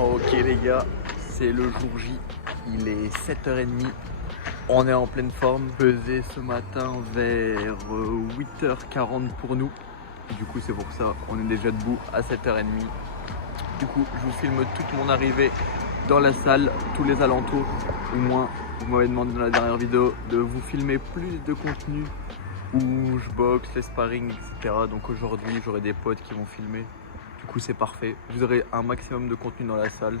Ok les gars, c'est le jour J, il est 7h30, on est en pleine forme. Pesé ce matin vers 8h40 pour nous. Du coup c'est pour ça, on est déjà debout à 7h30. Du coup je vous filme toute mon arrivée dans la salle, tous les alentours. Au moins, vous m'avez demandé dans la dernière vidéo de vous filmer plus de contenu où je boxe, les sparring, etc. Donc aujourd'hui j'aurai des potes qui vont filmer. Du coup c'est parfait, vous aurez un maximum de contenu dans la salle.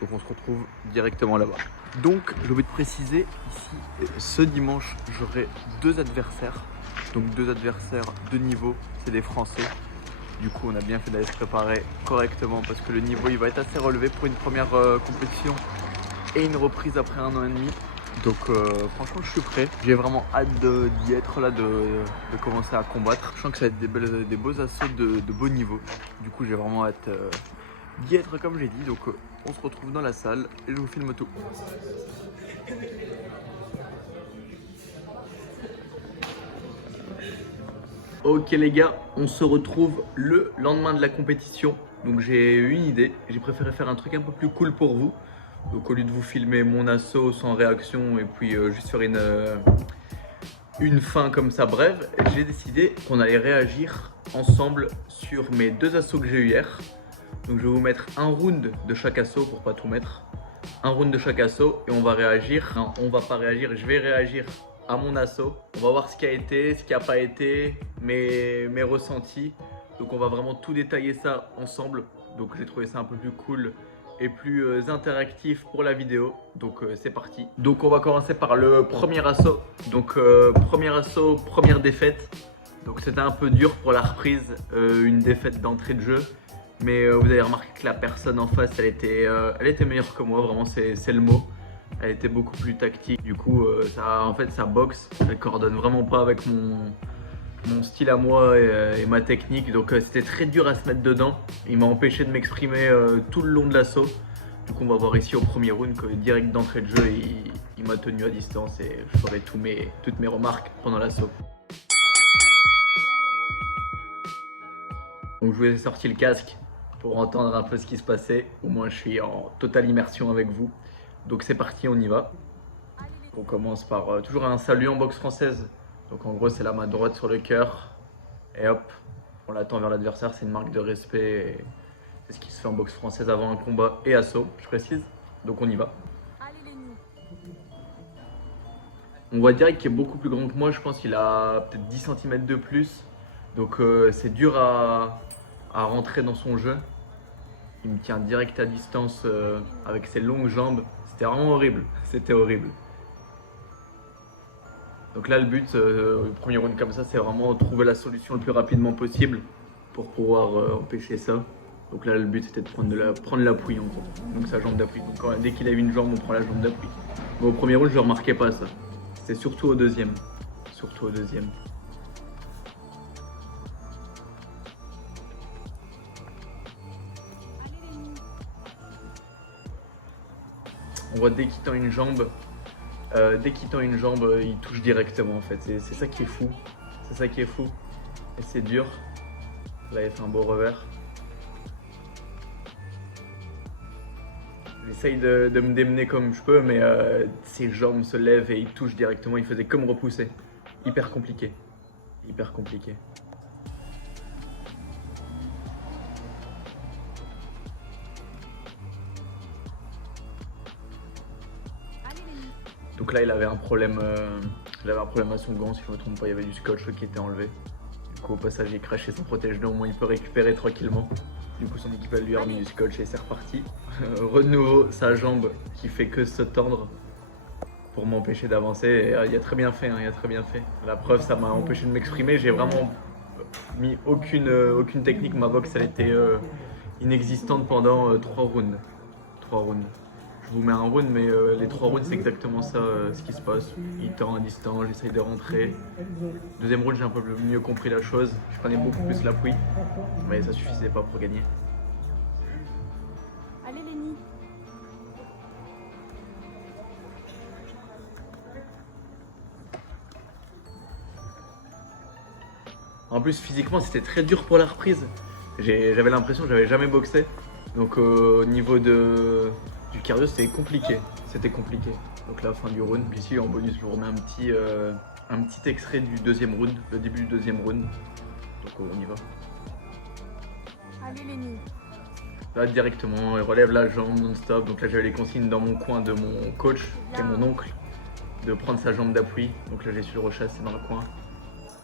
Donc on se retrouve directement là-bas. Donc j'ai oublié de préciser, ici ce dimanche j'aurai deux adversaires. Donc deux adversaires de niveau, c'est des Français. Du coup on a bien fait d'aller se préparer correctement parce que le niveau il va être assez relevé pour une première compétition et une reprise après 1 an et demi. Donc franchement je suis prêt, j'ai vraiment hâte d'y être là, de commencer à combattre. Je sens que ça va être des beaux assauts de beau niveau. Du coup j'ai vraiment hâte d'y être comme j'ai dit. Donc on se retrouve dans la salle et je vous filme tout. Ok les gars, on se retrouve le lendemain de la compétition. Donc j'ai eu une idée, j'ai préféré faire un truc un peu plus cool pour vous. Donc au lieu de vous filmer mon assaut sans réaction et puis juste faire une fin comme ça brève, j'ai décidé qu'on allait réagir ensemble sur mes deux assauts que j'ai eu hier. Donc je vais vous mettre un round de chaque assaut pour pas tout mettre. Un round de chaque assaut et on va réagir. Non, on va pas réagir, je vais réagir à mon assaut. On va voir ce qui a été, ce qui n'a pas été, mes ressentis. Donc on va vraiment tout détailler ça ensemble. Donc j'ai trouvé ça un peu plus cool et plus interactif pour la vidéo. Donc c'est parti. Donc on va commencer par le premier assaut. Donc premier assaut, première défaite. Donc c'était un peu dur pour la reprise, une défaite d'entrée de jeu. Mais vous avez remarqué que la personne en face, elle était meilleure que moi, vraiment c'est le mot. Elle était beaucoup plus tactique. Du coup, en fait, sa boxe, elle coordonne vraiment pas avec mon style à moi et ma technique. Donc c'était très dur à se mettre dedans. Il m'a empêché de m'exprimer tout le long de l'assaut. Du coup, on va voir ici au premier round que direct d'entrée de jeu, il m'a tenu à distance et je ferai toutes mes remarques pendant l'assaut. Donc je vous ai sorti le casque pour entendre un peu ce qui se passait. Au moins je suis en totale immersion avec vous. Donc c'est parti, on y va. On commence par toujours un salut en boxe française. Donc en gros c'est la main droite sur le cœur. Et hop, on l'attend vers l'adversaire, c'est une marque de respect. C'est ce qui se fait en boxe française avant un combat et assaut, je précise. Donc on y va. On voit direct qu'il est beaucoup plus grand que moi, je pense qu'il a peut-être 10 cm de plus. Donc c'est dur à rentrer dans son jeu. Il me tient direct à distance avec ses longues jambes. C'était vraiment horrible, c'était horrible. Donc là le but, le premier round comme ça, c'est vraiment trouver la solution le plus rapidement possible pour pouvoir empêcher ça. Donc là le but c'était de prendre l'appui en gros, donc sa jambe d'appui. Donc dès qu'il a une jambe, on prend la jambe d'appui. Mais au premier round je ne remarquais pas ça, c'était surtout au deuxième. Surtout au deuxième. On voit dès qu'il tend une jambe, il touche directement en fait. C'est ça qui est fou. C'est ça qui est fou. Et c'est dur. Là, il fait un beau revers. J'essaye de me démener comme je peux, mais ses jambes se lèvent et il touche directement. Il faisait comme repousser. Hyper compliqué. Hyper compliqué. Donc là il avait un problème à son gant, si je ne me trompe pas, il y avait du scotch qui était enlevé. Du coup au passage il crachait son protège-dents, au moins il peut récupérer tranquillement. Du coup son équipe elle lui a remis du scotch et c'est reparti. Renouveau sa jambe qui fait que se tendre pour m'empêcher d'avancer. Et il a très bien fait, hein, il a très bien fait. La preuve, ça m'a empêché de m'exprimer, j'ai vraiment mis aucune technique, ma boxe elle était inexistante pendant 3 rounds. 3 rounds. Je vous mets un round, mais les 3 rounds, c'est exactement ça ce qui se passe. Il tend à distance, j'essaye de rentrer. Deuxième round, j'ai un peu mieux compris la chose. Je prenais beaucoup plus l'appui, mais ça suffisait pas pour gagner. Allez Léni. En plus, physiquement, c'était très dur pour la reprise. J'avais l'impression que j'avais jamais boxé. Donc au niveau du cardio, c'était compliqué. C'était compliqué. Donc là, fin du round. Ici, en bonus, je vous remets un petit extrait du deuxième round, le début du deuxième round. Donc on y va. Allez Lenny. Là, directement, il relève la jambe non-stop. Donc là, j'avais les consignes dans mon coin de mon coach, qui est mon oncle, de prendre sa jambe d'appui. Donc là, j'ai su le rechasser dans le coin.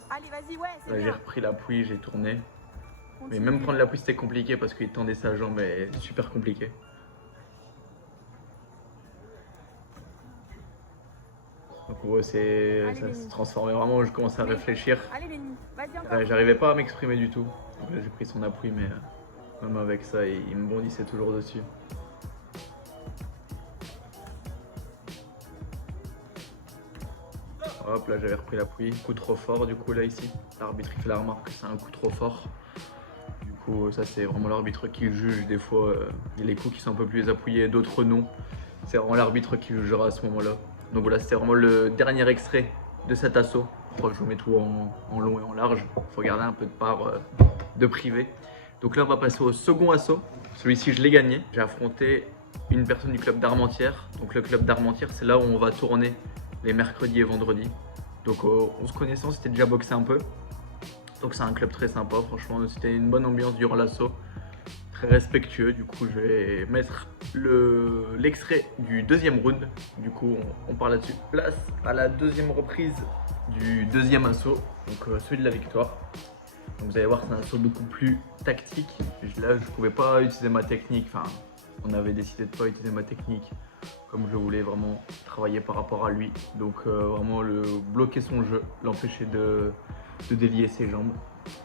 Allez, vas-y, ouais, c'est Là, j'ai bien. repris l'appui, j'ai tourné. Mais Continue. même prendre l'appui, c'était compliqué parce qu'il tendait sa jambe et c'est super compliqué. Donc ouais, ça se transformait vraiment, je commençais à réfléchir. Allez Lenny, vas-y encore. J'arrivais pas à m'exprimer du tout. Donc là, j'ai pris son appui, mais même avec ça, il me bondissait toujours dessus. Hop, là j'avais repris l'appui. Coup trop fort du coup là ici. L'arbitre il fait la remarque que c'est un coup trop fort. Du coup ça c'est vraiment l'arbitre qui juge. Des fois il y a les coups qui sont un peu plus appuyés, d'autres non. C'est vraiment l'arbitre qui jugera à ce moment-là. Donc voilà, c'était vraiment le dernier extrait de cet assaut. Je crois que je vous mets tout en long et en large. Il faut garder un peu de part de privé. Donc là on va passer au second assaut. Celui-ci je l'ai gagné. J'ai affronté une personne du club d'Armentières. Donc le club d'Armentières c'est là où on va tourner les mercredis et vendredis. Donc on se connaissait, on s'était déjà boxé un peu. Donc c'est un club très sympa, franchement. C'était une bonne ambiance durant l'assaut. Très respectueux. Du coup, je vais mettre l'extrait du deuxième round. Du coup, on part là-dessus. Place à la deuxième reprise du deuxième assaut. Donc celui de la victoire. Donc vous allez voir, c'est un assaut beaucoup plus tactique. Là, je pouvais pas utiliser ma technique. Enfin, on avait décidé de pas utiliser ma technique comme je voulais vraiment travailler par rapport à lui. Donc vraiment le bloquer son jeu, l'empêcher de délier ses jambes.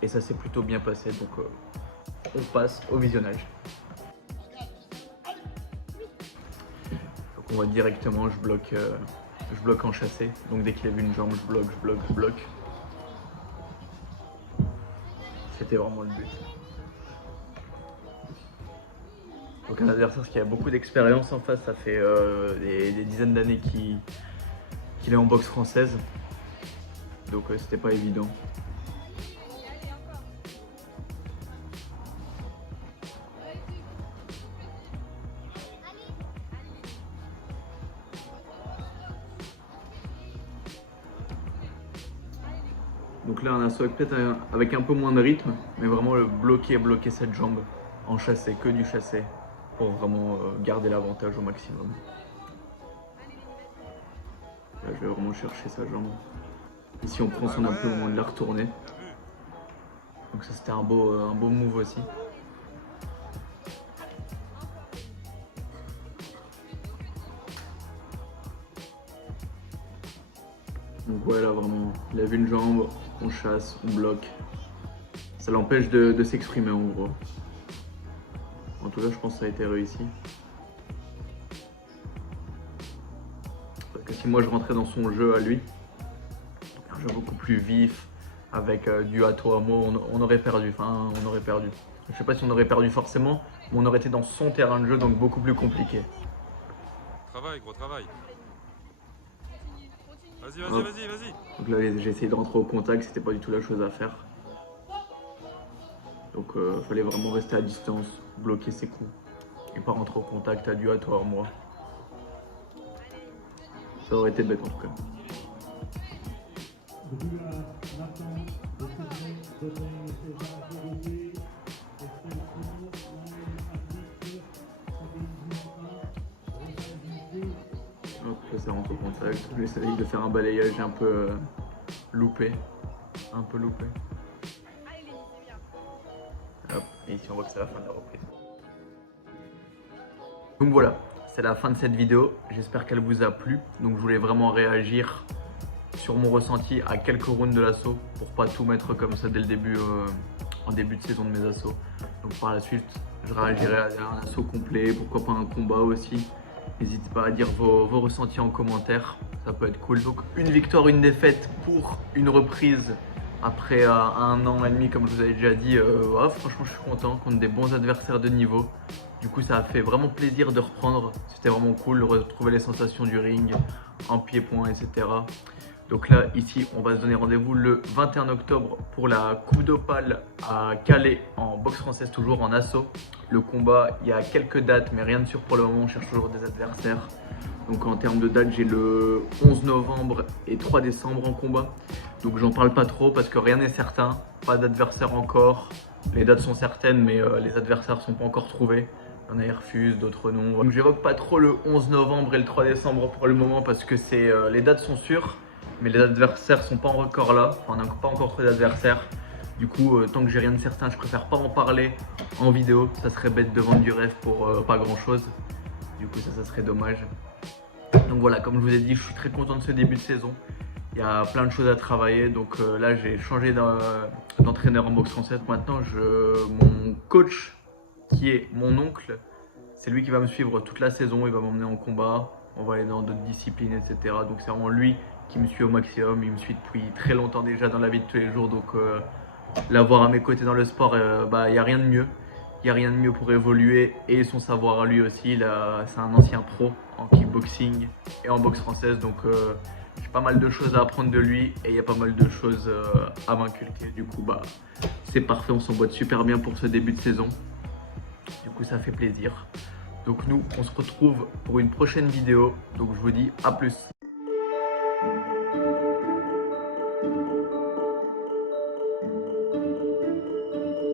Et ça s'est plutôt bien passé. Donc on passe au visionnage. Donc on va directement, je bloque en chassé. Donc dès qu'il lève une jambe, je bloque. C'était vraiment le but. Donc un adversaire qui a beaucoup d'expérience en face, ça fait des dizaines d'années qu'il est en boxe française. Donc c'était pas évident. Donc là un assaut peut-être avec un peu moins de rythme, mais vraiment le bloquer cette jambe en chassé, que du chassé, pour vraiment garder l'avantage au maximum. Là je vais vraiment chercher sa jambe. Ici on prend son appui au moment de la retourner. Donc ça c'était un beau move aussi. Donc voilà, vraiment, il lève une jambe, on chasse, on bloque. Ça l'empêche de s'exprimer en gros. En tout cas, je pense que ça a été réussi. Parce que si moi je rentrais dans son jeu à lui, un jeu beaucoup plus vif, avec du à toi à moi, on aurait perdu. Enfin, on aurait perdu. Je sais pas si on aurait perdu forcément, mais on aurait été dans son terrain de jeu, donc beaucoup plus compliqué. Travail, gros travail. Vas-y. Donc là, j'ai essayé de rentrer au contact, c'était pas du tout la chose à faire. Donc fallait vraiment rester à distance, bloquer ses coups et pas rentrer au contact à du à toi à moi. Ça aurait été bête en tout cas. Hop, là ça rentre au contact. J'essaye de faire un balayage un peu loupé. Hop, et ici on voit que c'est la fin de la reprise. Donc voilà, c'est la fin de cette vidéo. J'espère qu'elle vous a plu. Donc je voulais vraiment réagir sur mon ressenti à quelques rounds de l'assaut pour pas tout mettre comme ça dès le début, en début de saison de mes assauts. Donc par la suite, je réagirai à un assaut complet, pourquoi pas un combat aussi. N'hésitez pas à dire vos ressentis en commentaire, ça peut être cool. Donc une victoire, une défaite pour une reprise après 1 an et demi, comme je vous avais déjà dit. Franchement, je suis content contre des bons adversaires de niveau. Du coup, ça a fait vraiment plaisir de reprendre. C'était vraiment cool de retrouver les sensations du ring, en pied-point, etc. Donc là, ici, on va se donner rendez-vous le 21 octobre pour la Coupe d'Opale à Calais en boxe française, toujours en assaut. Le combat, il y a quelques dates, mais rien de sûr pour le moment. On cherche toujours des adversaires. Donc en termes de date, j'ai le 11 novembre et 3 décembre en combat. Donc j'en parle pas trop parce que rien n'est certain. Pas d'adversaire encore. Les dates sont certaines, mais les adversaires sont pas encore trouvés. Il y en a qui refusent, d'autres non. Donc j'évoque pas trop le 11 novembre et le 3 décembre pour le moment parce que les dates sont sûres, mais les adversaires sont pas encore là. Enfin, on n'a pas encore trouvé d'adversaires. Du coup, tant que j'ai rien de certain, je préfère pas en parler en vidéo. Ça serait bête de vendre du rêve pour pas grand chose. Du coup, ça serait dommage. Donc voilà, comme je vous ai dit, je suis très content de ce début de saison. Il y a plein de choses à travailler. Donc là, j'ai changé d'entraîneur en boxe française. Maintenant, mon coach, qui est mon oncle, c'est lui qui va me suivre toute la saison. Il va m'emmener en combat, on va aller dans d'autres disciplines, etc. Donc c'est vraiment lui qui me suit au maximum. Il me suit depuis très longtemps déjà dans la vie de tous les jours. Donc l'avoir à mes côtés dans le sport, il n'y a rien de mieux. Il n'y a rien de mieux pour évoluer et son savoir à lui aussi. C'est un ancien pro en kickboxing et en boxe française. Donc j'ai pas mal de choses à apprendre de lui et il y a pas mal de choses à m'inculquer. Du coup, c'est parfait. On s'emboîte super bien pour ce début de saison. Du coup, ça fait plaisir. Donc nous, on se retrouve pour une prochaine vidéo. Donc je vous dis à plus.